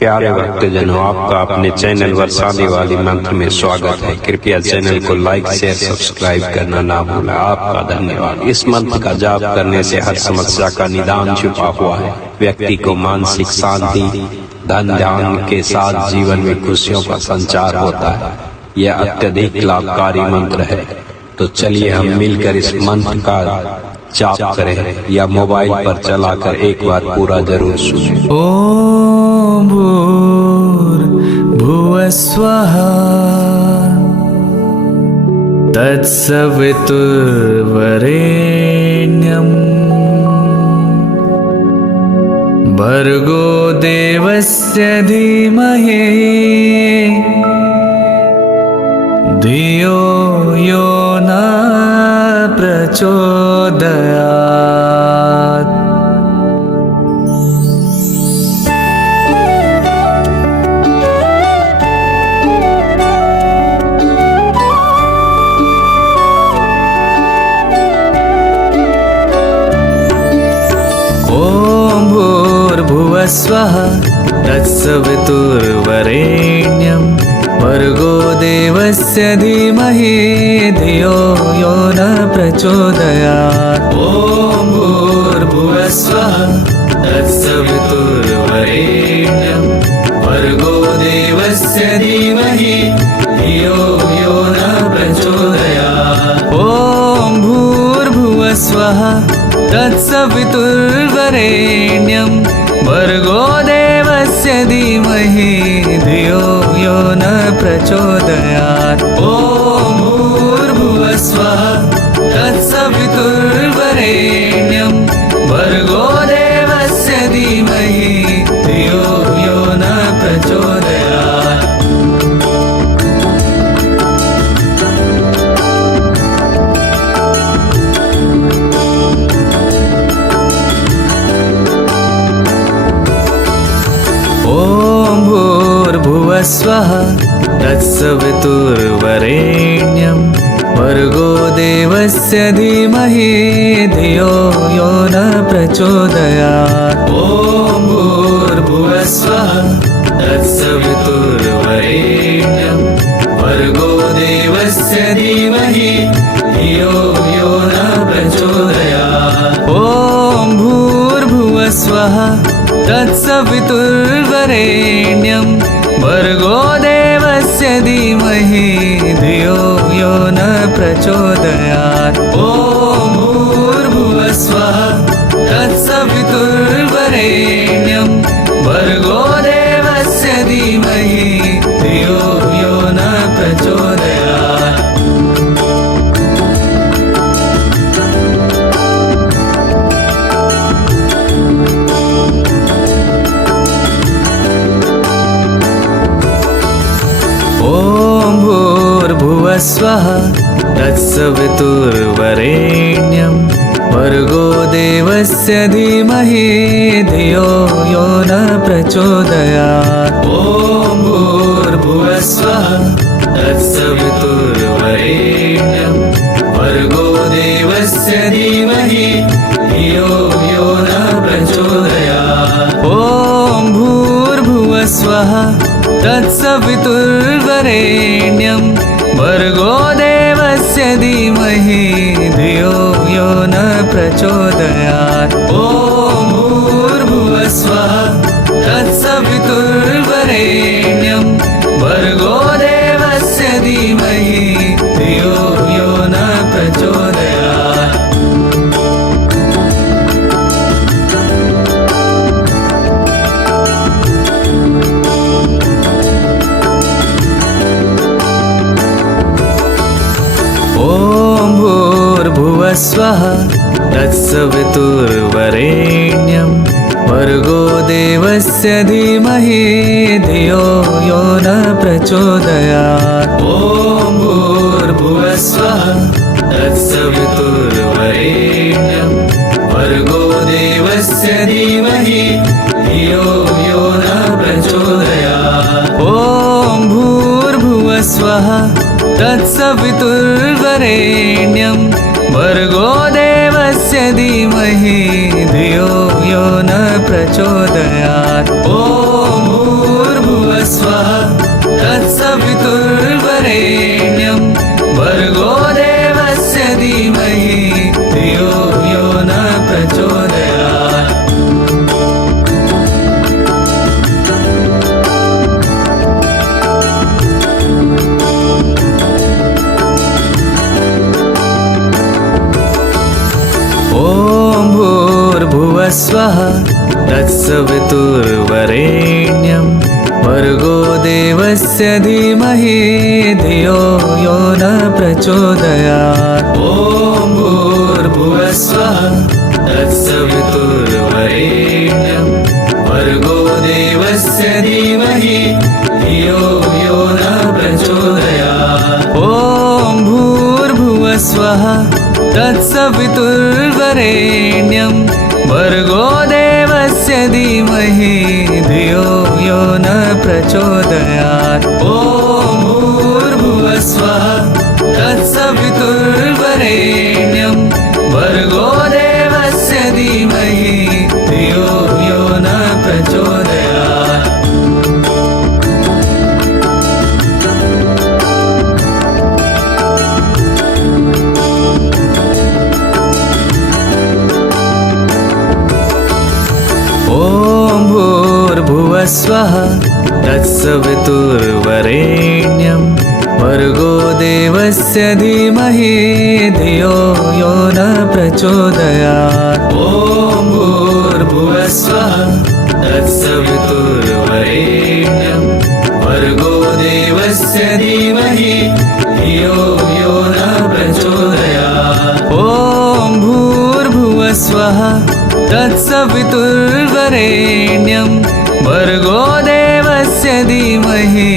प्यारे भक्तजनों, आपका अपने चैनल वर्षाली वाली मंत्र में स्वागत है। कृपया चैनल को लाइक शेयर सब्सक्राइब करना ना भूलें। आपका धन्यवाद। इस मंत्र का जाप करने से हर समस्या का निदान छुपा हुआ है। व्यक्ति को मानसिक शांति, धन ध्यान के साथ जीवन में खुशियों का संचार होता है। यह अत्यधिक लाभकारी मंत्र है। तो चलिए हम मिलकर इस मंत्र का जाप करें, या मोबाइल पर चलाकर एक बार पूरा जरूर सुनें। ओम भूर्भुवस्वः तत्सवितुर्वरेण्यं भर्गो देवस्य धीमहि धियो यो न प्रचोदयात्। भूर्भुवस्वः तत्सवितुर्वरेण्यं भर्गो देवस्य धीमहि धियो यो न प्रचोदयात्। ॐ भूर्भुवस्वः तत्सवितुर्वरेण्यं भर्गो देवस्य धीमहि धियो यो न प्रचोदयात्। ॐ भूर्भुवस्वः तत्सवितुर्वरेण्यं भर्गो देवस्य धीमहि धियो यो न प्रचोदयात्। ॐ भूर्भुवस्वः तत्सवितुर्वरेण्यं भर्गो देवस्य धीमहि धियो यो न प्रचोदयात्। ॐ भूर्भुवस्वः तत्सवितुर्वरेण्यं भर्गो देवस्य धीमहि धियो यो न प्रचोदयात्। ॐ भूर्भुवस्वः तत्सवितुर्वरेण्यं भर्गो देवस्य धीमहि धियो यो न प्रचोदयात्। ॐ भूर्भुवस्वः तत्सवितुर्वरेण्यं भर्गो देवस्य धीमहि धियो यो न प्रचोदयात्। ॐ भूर्भुवस्वः तत्सवितुर्वरेण्यं भर्गो देवस्य धीमहि धियो यो न प्रचोदयात्। ॐ भूर्भुवस्वः तत्सवितुर्वरेण्यं भर्गो देवस्य धीमहि धियो यो न प्रचोदयात्। ॐ भूर्भुवस्वः तत्सवितुर्वरेण्यं भर्गो देवस्य धीमहि धियो यो न प्रचोदयात्। ॐ भूर्भुवस्वः तत्सवितुर्वरेण्यं भर्गो देवस्य धीमहि धियो यो न प्रचोदयात्। ॐ भूर्भुवस्वः तत्सवितुर्वरेण्यं भर्गो देवस्य धीमहि धियो यो न प्रचोदयात्। ॐ भूर्भुवस्वः तत्सवितुर्वरेण्यं भर्गो देवस्य धीमहि धियो यो न प्रचोदयात्। ॐ भूर्भुवस्वः तत्सवितुर्वरेण्यं भर्गो देवस्य धीमहि धियो यो न प्रचोदयात्। ॐ भूर्भुवस्वः तत्सवितुर्वरेण्यं भर्गो देवस्य धीमहि धियो यो न प्रचोदयात्। ॐ तत्सवितुर्वरेण्यं भर्गो देवस्य धीमहि धियो यो न प्रचोदयात्। ॐ भूर्भुवस्वः तत्सवितुर्वरेण्यं भर्गो देवस्य धीमहि धियो यो न प्रचोदयात्। ॐ भूर्भुवस्वः तत्सवितुर्वरेण्यं भर्गो देवस्य धीमहि धियो यो न प्रचोदयात्। ॐ भूर्भुवस्वः तत्सवितुर्वरेण्यं भर्गो देवस्य धीमहि धियो यो न प्रचोदयात्। ॐ भूर्भुवस्वः तत्सवितुर्वरेण्यं भर्गो देवस्य धीमहि धियो यो न प्रचोदयात्। ॐ भूर्भुवस्वः तत्सवितुर्वरेण्यं भर्गो देवस्य धीमहि धियो यो न प्रचोदयात्। ॐ भूर्भुवस्वः तत्सवितुर्वरेण्यं भर्गो देवस्य धीमहि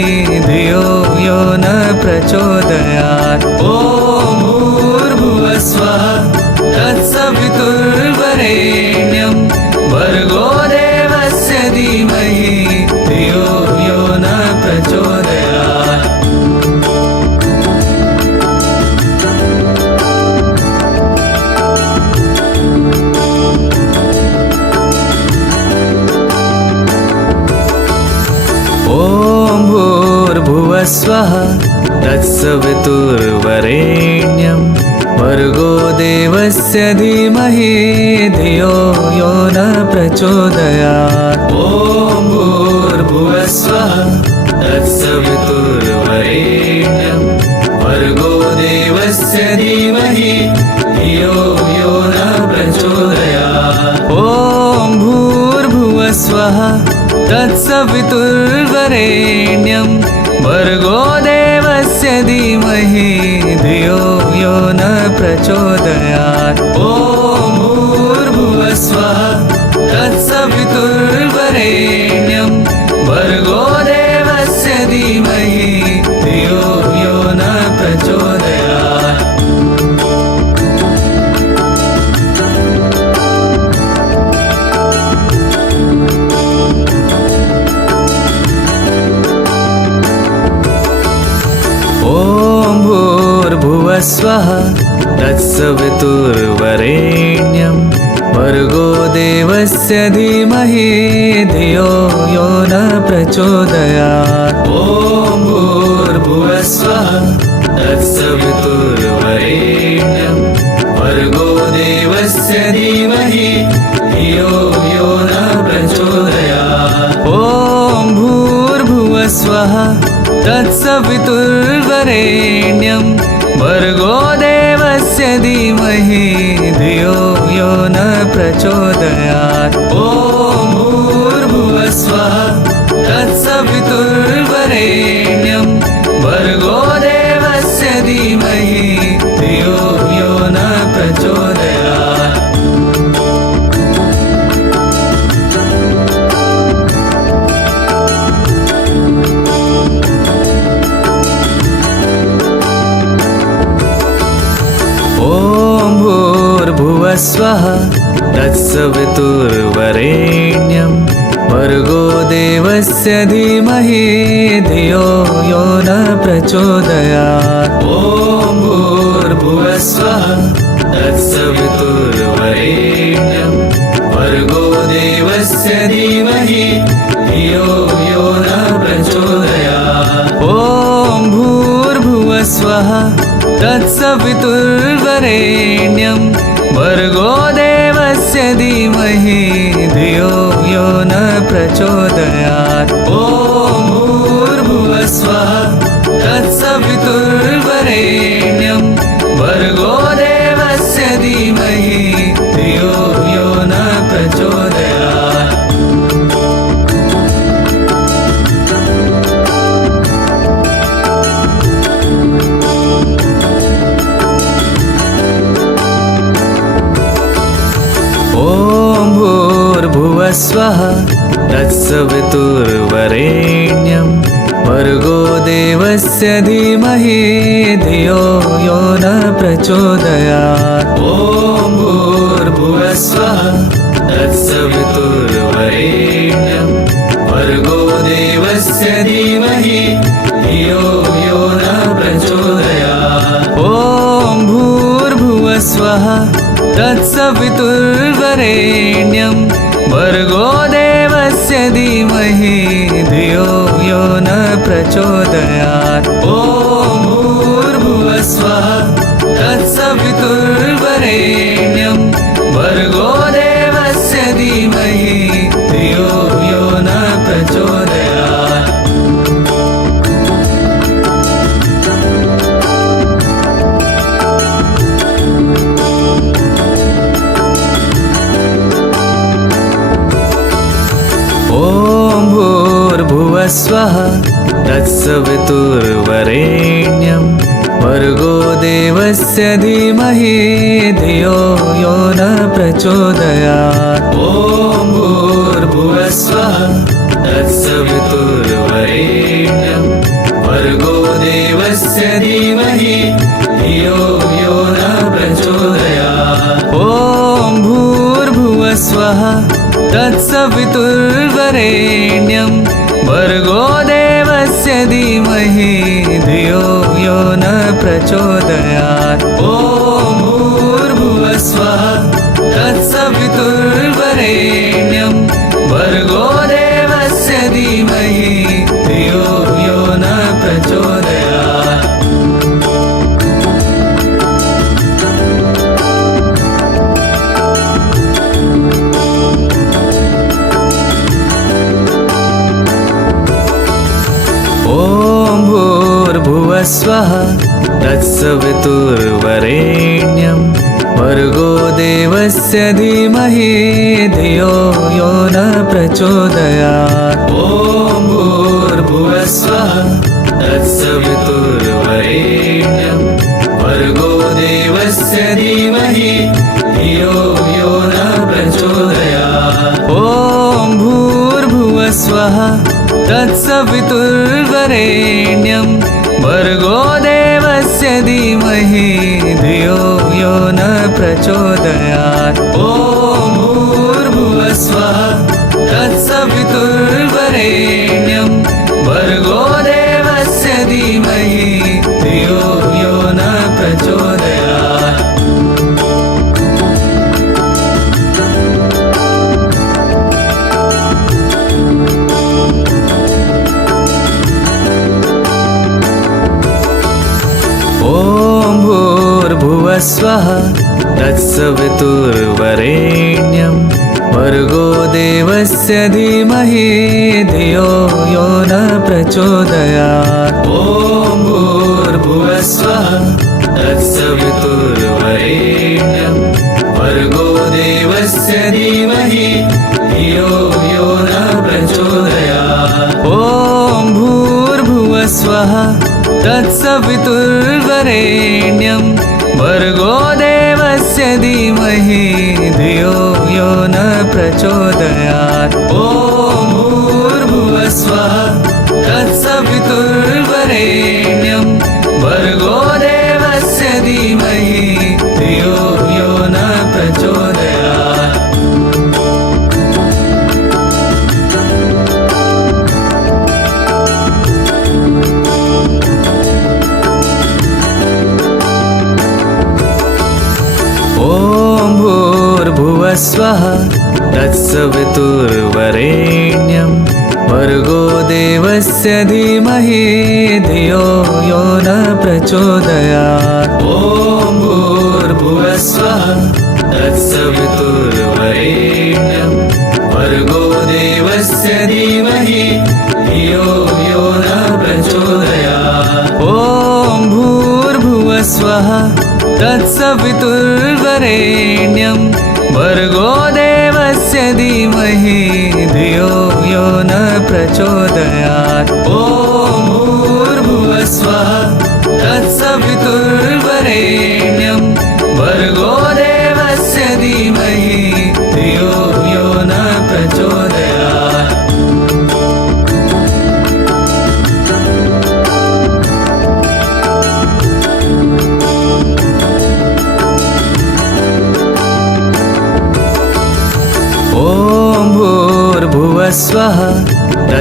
धियो यो न प्रचोदयात्। ॐ भूर्भुवस्वः तत्सवितुर्वरेण्यं भर्गो देवस्य धीमहि धियो यो न प्रचोदयात्। ॐ भूर्भुवस्वः तत्सवितुर्वरेण्यं भर्गो देवस्य धीमहि धियो यो न प्रचोदयात्। ॐ भूर्भुवस्वः तत्सवितुर्वरेण्यं भर्गो देवस्य धीमहि धियो यो न प्रचोदयात्। ॐ भूर्भुवस्वः तत्सवितुर्वरेण्यं भर्गो देवस्य धीमहि धियो यो न प्रचोदयात्। ॐ भूर्भुवस्वः तत्सवितुर्वरेण्यं भर्गो देवस्य धीमहि धियो यो न प्रचोदयात्। ॐ भूर्भुवस्वः तत्सवितुर्वरेण्यं भर्गो देवस्य धीमहि धियो यो न प्रचोदयात्। ॐ भूर्भुवस्वः तत्सवितुर्वरेण्यं भर्गो देवस्य धीमहि धियो यो न प्रचोदयात्। ॐ भूर्भुवस्वः तत्सवितुर्वरेण्यं भर्गो देवस्य धीमहि धियो यो न प्रचोदयात्। ॐ भूर्भुवस्वः तत्सवितुर्वरेण्यं भर्गो देवस्य धीमहि धियो यो न प्रचोदयात्। ॐ भूर्भुवस्वः तत्सवितुर्वरेण्यं भर्गो देवस्य धीमहि धियो यो न प्रचोदयात्। ॐ भूर्भुवस्वः तत्सवितुर्वरेण्यं भर्गो देवस्य धीमहि धियो यो न प्रचोदयात्। ॐ भूर्भुवस्वः तत्सवितुर्वरेण्यं भर्गो देवस्य धीमहि धियो यो न प्रचोदयात्। ॐ भूर्भुवस्वः तत्सवितुर्वरेण्यं भर्गो देवस्य धीमहि धियो यो न प्रचोदयात्। देवस्य धीमहि धियो यो न प्रचोदयात्। ॐ भूर्भुवस्वः तत्सवितुर्वरेण्यं भर्गो देवस्य धीमहि धियो यो न प्रचोदयात्। ॐ भूर्भुवस्वः तत्सवितुर्वरेण्यं भर्गो देवस्य धीमहि धियो यो न प्रचोदयात्। ॐ भूर्भुवस्वः तत्सवितुर्वरेण्यं भर्गो देवस्य धीमहि धियो यो न प्रचोदयात्। ॐ भूर्भुवस्वः तत्सवितुर्वरेण्यं भर्गो देवस्य धीमहि धियो यो न प्रचोदयात्। ॐ भूर्भुवस्वः तत्सवितुर्वरेण्यं भर्गो देवस्य धीमहि धियो यो न प्रचोदयात्। ॐ भूर्भुवस्वः तत्सवितुर्वरेण्यं भर्गो देवस्य धीमहि धियो यो न प्रचोदयात्। ॐ भूर्भुवस्वः तत्सवितुर्वरेण्यं भर्गो देवस्य धीमहि धियो यो न प्रचोदयात्। ॐ भूर्भुवस्वः तत्सवितुर्वरेण्यं भर्गो देवस्य धीमहि धियो यो न प्रचोदयात्। ॐ भूर्भुवस्वः तत्सवितुर्वरेण्यं भर्गो देवस्य धीमहि धियो यो न प्रचोदयात्। ॐ भूर्भुवस्वः तत्सवितुर्वरेण्यं भर्गो देवस्य धीमहि धियो यो न प्रचोदयात्। ॐ भूर्भुवस्वः तत्सवितुर्वरेण्यं भर्गो देवस्य धीमहि धियो यो न प्रचोदयात्। ॐ भूर्भुवस्वः तत्सवितुर्वरेण्यं भर्गो देवस्य धीमहि धियो यो न प्रचोदयात्। ॐ भूर्भुवस्वः तत्सवितुर्वरेण्यं भर्गो देवस्य धीमहि धियो यो न प्रचोदयात्। ॐ भूर्भुवस्वः तत्सवितुर्वरेण्यं भर्गो देवस्य धीमहि धियो यो न प्रचोदयात्। ॐ भूर्भुवस्वः तत्सवितुर्वरेण्यं भर्गो देवस्य धीमहि धियो यो न प्रचोदयात्। ॐ भूर्भुवस्वः तत्सवितुर्वरेण्यं भर्गो देवस्य धीमहि धियो यो न प्रचोदयात्। ॐ भूर्भुवस्वः तत्सवितुर्वरेण्यं भर्गो देवस्य धीमहि धियो यो न प्रचोदयात्। ॐ भूर्भुवस्वः तत्सवितुर्वरेण्यं भर्गो देवस्य धीमहि धियो यो न प्रचोदयात्। ॐ भूर्भुवस्वः तत्सवितुर्वरेण्यं भर्गो देवस्य धीमहि धियो यो न प्रचोदयात्।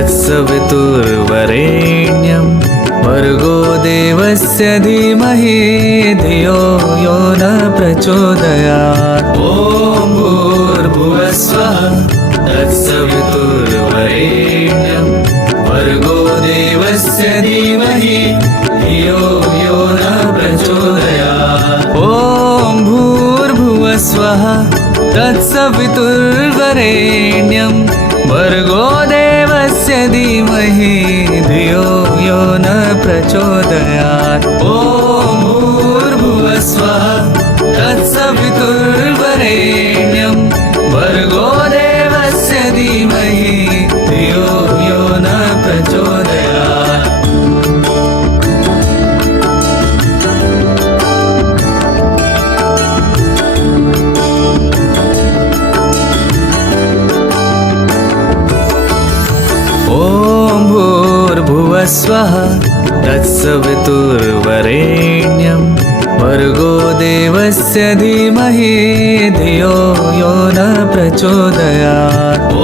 तत्सवितुर्वरेण्यं भर्गो देवस्य धीमहि धियो यो न प्रचोदयात्। ॐ भूर्भुवस्वः तत्सवितुर्वरेण्यं भर्गो देवस्य धीमहि धियो यो न प्रचोदयात्। ॐ भूर्भुवस्वः तत्सवितुर्वरेण्यं भर्गो देवस्य धीमहि धियो यो न प्रचोदयात्। ॐ भूर्भुवस्वः तत्सवितुर्वरेण्यं भर्गो देवस्य धीमहि धियो यो न प्रचोदयात्। ॐ भूर्भुवस्वः तत्सवितुर्वरेण्यं भर्गो देवस्य धीमहि धियो यो न प्रचोदयात्। ॐ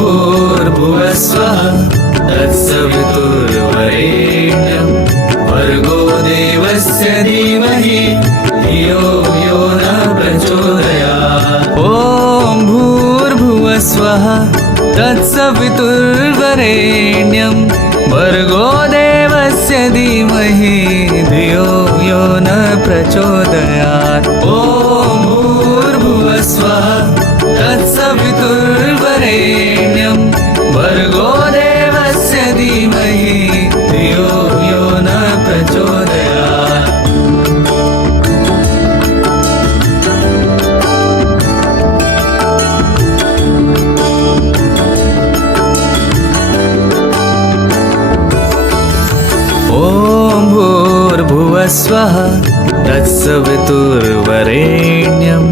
भूर्भुवस्वः तत्सवितुर्वरेण्यं भर्गो देवस्य धीमहि धियो यो न प्रचोदयात्। ॐ भूर्भुवस्वः तत्सवितुर्वरेण्यं भर्गो देवस्य धीमहि धियो यो न प्रचोदयात्। ॐ भूर्भुवस्वः तत्सवितुर्वरेण्यं भर्गो देवस्य धीमहि धियो यो न प्रचोदयात्। ॐ भूर्भुवस्वः तत्सवितुर्वरेण्यं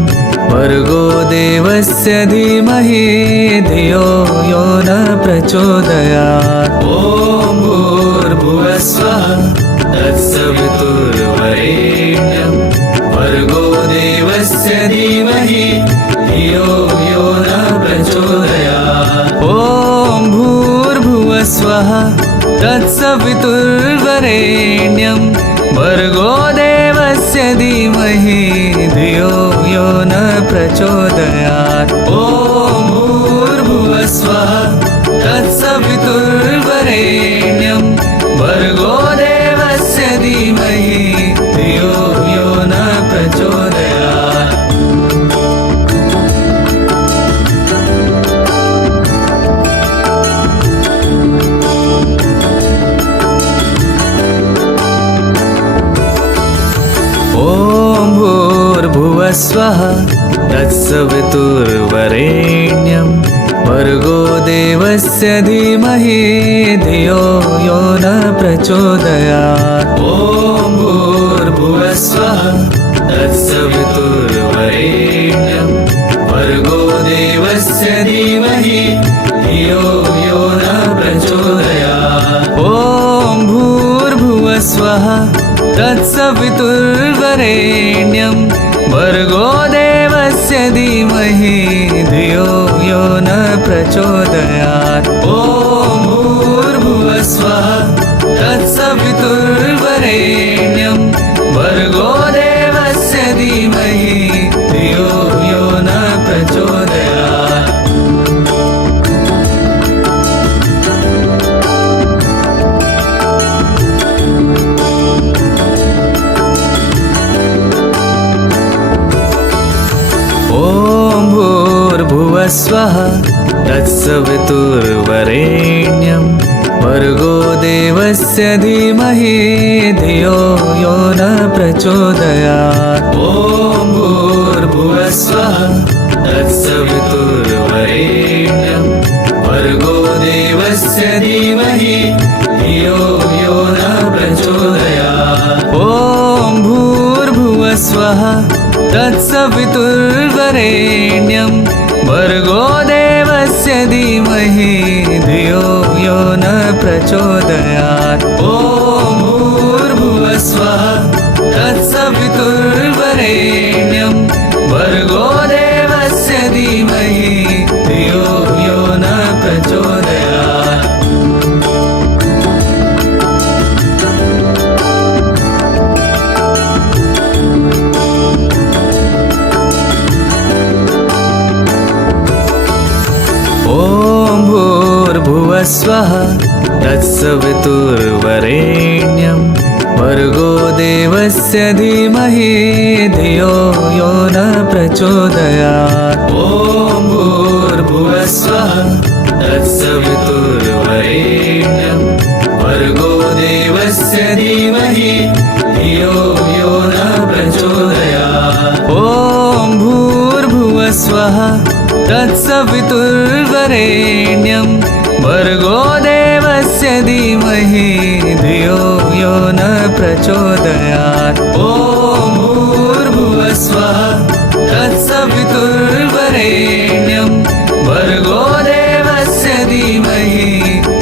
भर्गो देवस्य धीमहि धियो यो न प्रचोदयात्। ॐ भूर्भुवस्वः तत्सवितुर्वरेण्यं भर्गो देवस्य धीमहि धियो यो न प्रचोदयात्। ॐ भूर्भुवस्वः तत्सवितुर्वरेण्यं भर्गो देवस्य धीमहि धियो यो न प्रचोदयात्। ॐ भूर्भुवस्वः तत्सवितुर्वरेण्यं भर्गो देवस्य धीमहि धियो यो न प्रचोदयात्। ॐ भूर्भुवस्वः तत्सवितुर्वरेण्यं भर्गो देवस्य धीमहि धियो यो न प्रचोदयात्। ॐ भूर्भुवस्वः तत्सवितुर्वरेण्यं भर्गो देवस्य धीमहि धियो यो न प्रचोदयात्। ॐ भूर्भुवस्वः तत्सवितुर्वरेण्यं भर्गो देवस्य धीमहि धियो यो न प्रचोदयात्। ॐ भूर्भुवस्वः तत्सवितुर्वरेण्यं भर्गो देवस्य धीमहि धियो यो न प्रचोदयात्। ॐ भूर्भुवस्वः तत्सवितुर्वरेण्यं भर्गो देवस्य धीमहि धियो यो न प्रचोदयात्। ॐ भूर्भुवस्वः तत्सवितुर्वरेण्यं भर्गो देवस्य धीमहि धियो यो न प्रचोदयात्। ॐ भूर्भुवस्वः तत्सवितुर्वरेण्यं भर्गो देवस्य धीमहि धियो यो न प्रचोदयात्। ॐ भूर्भुवस्वः तत्सवितुर्वरेण्यं भर्गो देवस्य धीमहि धियो यो न प्रचोदयात्। भूर्भुवस्वः तत्सवितुर्वरेण्यं भर्गो देवस्य धीमहि धियो यो न प्रचोदयात्। ॐ भूर्भुवस्वः तत्सवितुर्वरेण्यं भर्गो देवस्य धीमहि धियो यो न प्रचोदयात्। ॐ भूर्भुवस्वः तत्सवितुर्वरेण्यं भर्गो देवस्य धीमहि धियो यो न प्रचोदयात्। ॐ भूर्भुवस्वः तत्सवितुर्वरेण्यं भर्गो देवस्य धीमहि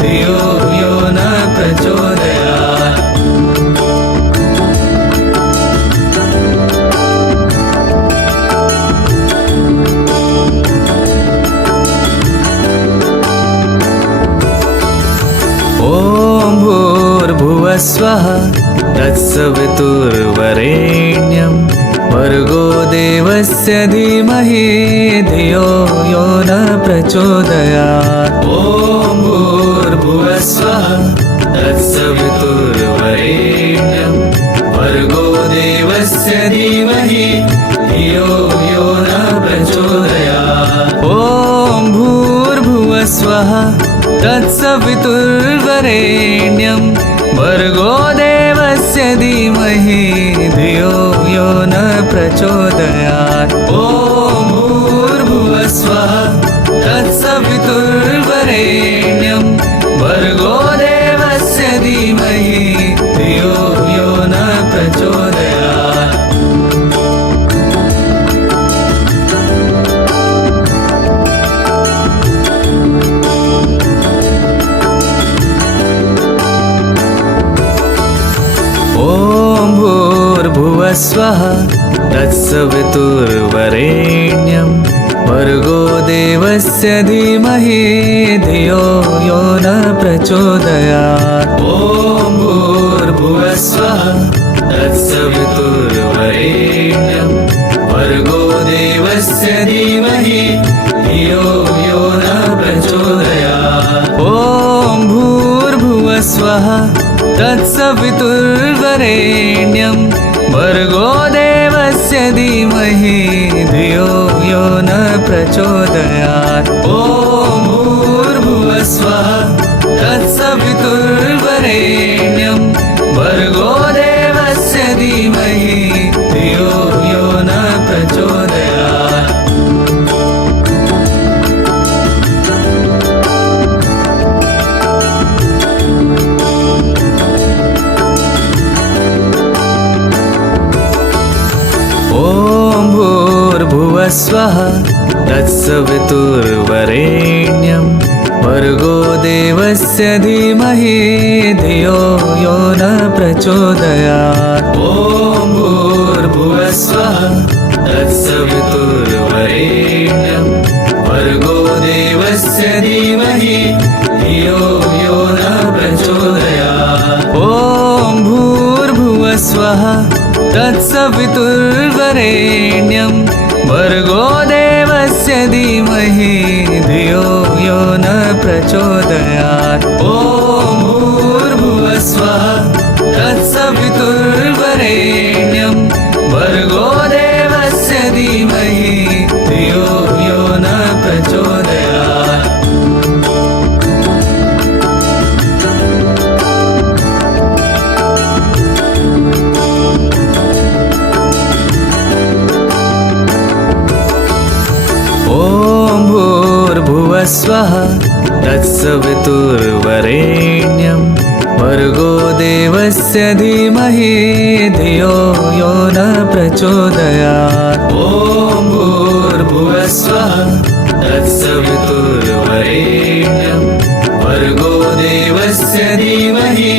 धियो यो न प्रचोदयात्। ॐ भूर्भुवस्वः तत्सवितुर्वरेण्यं भर्गो देवस्य धीमहि धियो यो न प्रचोदयात्। ॐ भूर्भुवस्वः तत्सवितुर्वरेण्यं भर्गो देवस्य धीमहि धियो यो न प्रचोदयात्। ॐ भूर्भुवस्वः तत्सवितुर्वरेण्यं भर्गो देवस्य धीमहि धियो यो न प्रचोदयात्। ॐ भूर्भुवस्वः तत्सवितुर्वरेण्यं भर्गो देवस्य धीमहि धियो यो न प्रचोदयात्। ॐ भूर्भुवस्वः तत्सवितुर्वरेण्यं भर्गो देवस्य धीमहि धियो यो न प्रचोदयात्। ॐ भूर्भुवस्वः तत्सवितुर्वरेण्यं भर्गो देवस्य धीमहि धियो यो न प्रचोदयात्। ॐ भूर्भुवस्वः तत्सवितुर्वरेण्यं भर्गो देवस्य धीमहि धियो यो न प्रचोदयात्। ॐ भूर्भुवस्वः तत्सवितुर्वरेण्यं भर्गो देवस्य धीमहि धियो यो न प्रचोदयात्। ॐ भूर्भुवस्वः तत्सवितुर्वरेण्यं भर्गो देवस्य धीमहि धियो यो न प्रचोदयात्। ॐ भूर्भुवस्वः तत्सवितुर्वरेण्यं भर्गो देवस्य धीमहि धियो यो न प्रचोदयात्। ॐ भूर्भुवस्वः तत्सवितुर्वरेण्यं भर्गो देवस्य धीमहि धियो यो न प्रचोदयात्। ॐ भूर्भुवस्वः तत्सवितुर्वरेण्यं भर्गो देवस्य धीमहि धियो यो न प्रचोदयात्। ॐ भूर्भुवस्वः तत्सवितुर्वरेण्यं भर्गो देवस्य धीमहि धियो यो न प्रचोदयात्। ॐ भूर्भुवस्वः तत्सवितुर्वरेण्यं भर्गो देवस्य धीमहि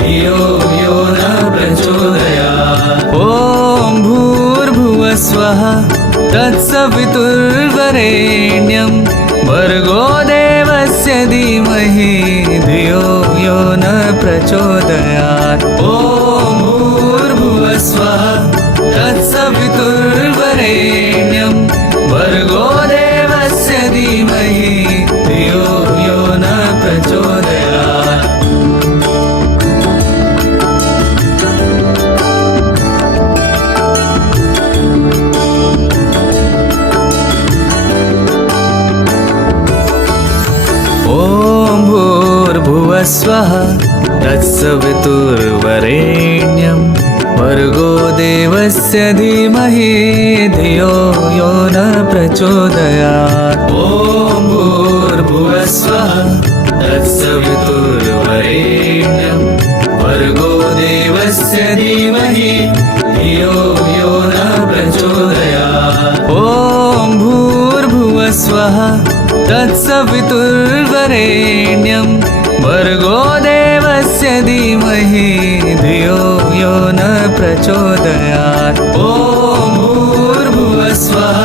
धियो यो न प्रचोदयात्। ॐ भूर्भुवस्वः तत्सवितुर्वरेण्यं भर्गो देवस्य धीमहि धियो यो न प्रचोदयात्। ॐ भूर्भुवस्वः तत्सवितुर्वरेण्यं भर्गो देवस्य धीमहि धियो यो न प्रचोदयात्। भूर्भुवस्वः तत्सवितुर्वरेण्यं भर्गो देवस्य धीमहि धियो यो न प्रचोदयात्। ॐ भूर्भुवस्वः तत्सवितुर्वरेण्यं भर्गो देवस्य धीमहि धियो यो न प्रचोदयात्। ॐ भूर्भुवस्वः तत्सवितुर्वरेण्यं भर्गो देवस्य धीमहि धियो यो न प्रचोदयात्। ॐ भूर्भुवस्वः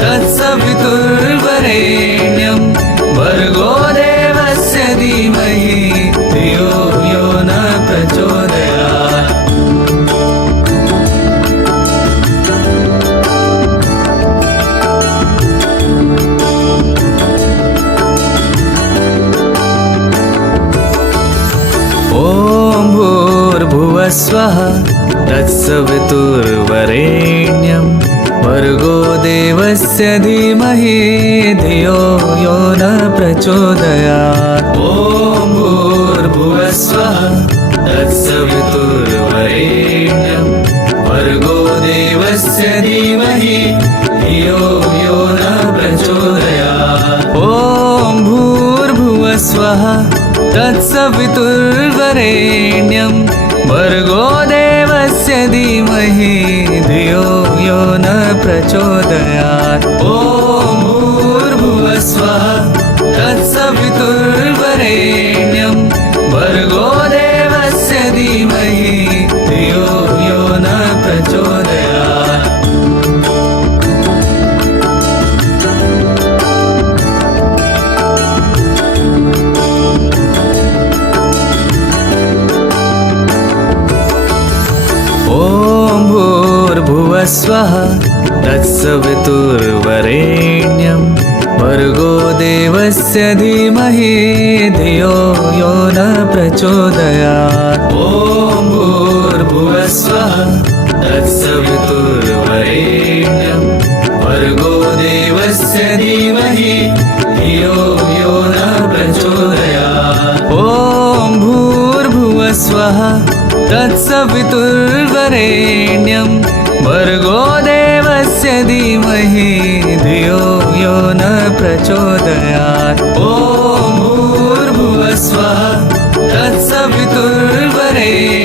तत्सवितुर्वरेण्यं भर्गो देवस्य धीमहि धियो यो न प्रचोदयात्। ॐ भूर्भुवस्वः तत्सवितुर्वरेण्यं भर्गो देवस्य धीमहि धियो यो न प्रचोदयात्। ॐ भूर्भुवस्वः तत्सवितुर्वरेण्यं भर्गो देवस्य धीमहि धियो यो न प्रचोदयात्। ॐ भूर्भुवस्वः तत्सवितुर्वरेण्यं भर्गो देवस्य धीमहि धियो यो न प्रचोदयात्। ॐ भूर्भुवस्वः तत्सवितुर्वरेण्यं भर्गो देवस्य धीमहि धियो यो न प्रचोदयात्। ॐ भूर्भुवस्वः तत्सवितुर्वरेण्यं भर्गो देवस्य धीमहि धियो यो न प्रचोदयात्। ॐ भूर्भुवस्वः तत्सवितुर्वरेण्यं भर्गो देवस्य धीमहि धियो यो न प्रचोदयात्। ॐ भूर्भुवस्वः तत्सवितुर्वरेण्यं भर्गो देवस्य धीमहि धियो यो न प्रचोदयात्। ॐ भूर्भुवस्वः तत्सवितुर्वरेण्यं